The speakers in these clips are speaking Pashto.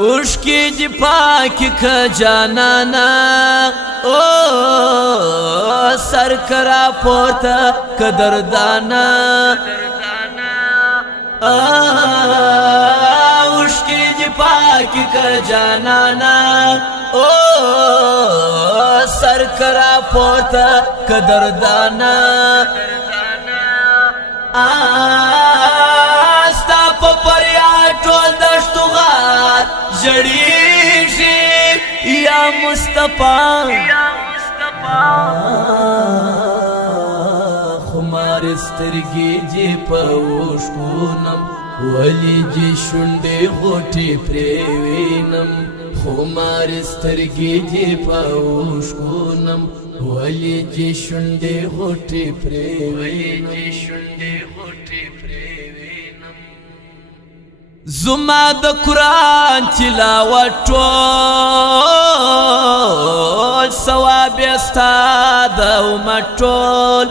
उश्की जी पाक खजानाना ओ सर करा पोता कदरदाना उश्की जी पाक खजानाना ओ सर करा पोता कदरदाना आस्ता पपरिया टोल दश्तु गार जड़ीशी या मुस्तफा खुमार स्तिरगी जी पौशकूनम वली जी शुंडे गोटी प्रेवीनम खुमार स्तिरगी जी पौशकूनम वली जी शुंडे गोटी प्रेवीनम जुमा द कुरान तिलावत टोल सवाब استاد ومټول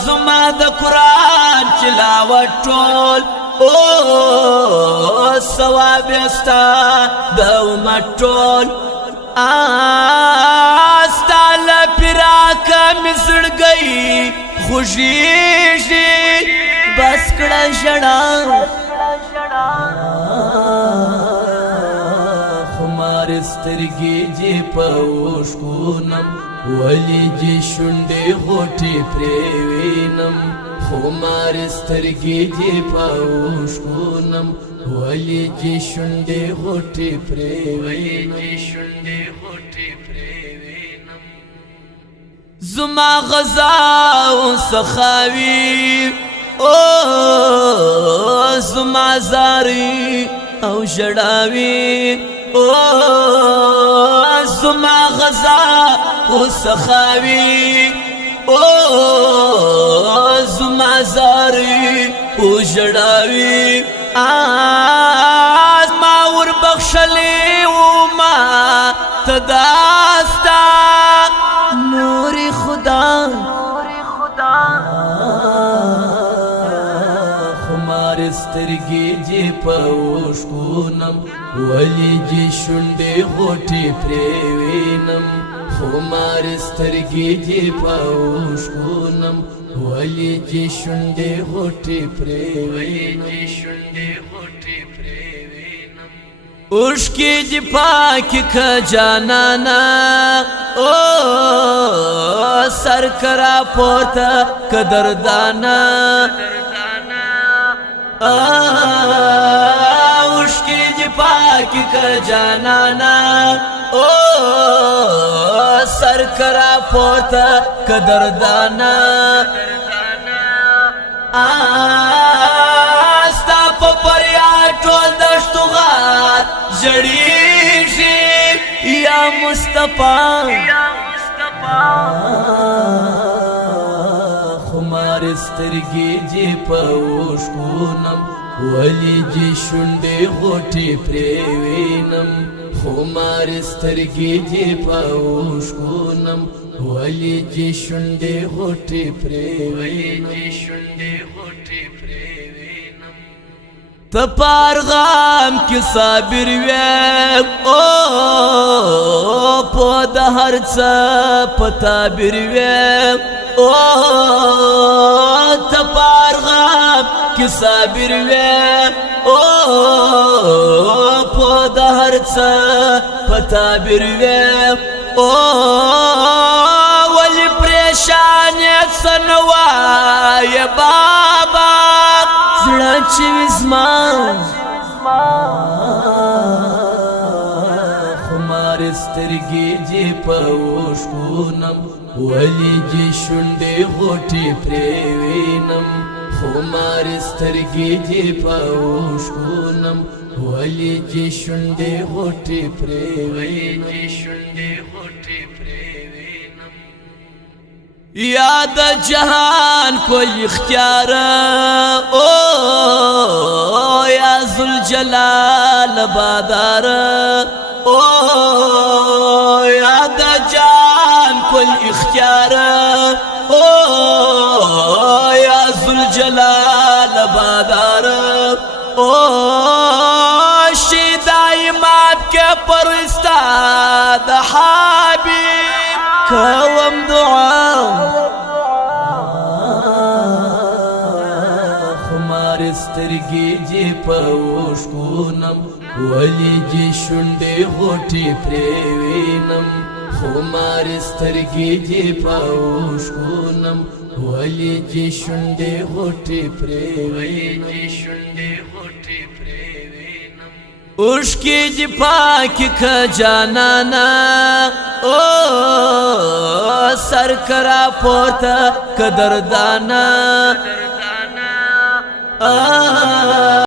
जुमा द कुरान तिलावत टोल او सवाब استاد ومټول استال پراک مسړ گئی خوشی بس کړه شړا خمار سترګې جې پوښکونم ولی جې شونډې غوټې پریوینم خمار سترګې جې پوښکونم ولی جې شونډې غوټې پریوینم زما غزا او سخاوي او زما زاری او جڑاوی او زما غزا او سخاوی او زما زاری او جڑاوی ما ور بخشلی و ما تداستا نور خدا سترګې جې پوښکونم ولی جې شونډې غوټې پریوینم خمار سترګې جې پوښکونم ولی جې شونډې غوټې پریوینم اوښکې جې پاک خجانانا او سر کرا پورته قدردانا उश्की जी पाक खजानाना ओ सर करा पोता कदरदाना आस्ता पपरिया टोल दश्तु गार जड़ीशी या मुस्तफा खुमार سترګې جې پوښکونم ولی جې شونډې غوټې پریوینم خمار سترګې جې پوښکونم ولی جې شونډې غوټې پریوینم ته پارغام کې صابر وې او په د هر څه پتا بیر وې او تپارغاب کی صابر وے او پود هرڅه پتابر وے او ولی پریشانیت سنوای بابا زړه چې وزما خمار سترګې جې پوښکونم ولی جې شونډې غوټې پریوینم خمار سترګې جې پوښکونم ولی جې شونډې غوټې پریوینم یاد جهان کوئی اختیار او یا ذوالجلال بادار او یاد جان کل اختیار او یا ذوالجلال بادار او طلب کے پرستا د حبیب کوم دعا خمار سترگی جی پوش کونم ولی جی شنڈی غوٹی پریوینم خمار سترگی جی پوش کونم ولی جی شنڈی غوٹی پریوینم اشکی جی پاک کھجانانا او سر کرا پورتا قدردانا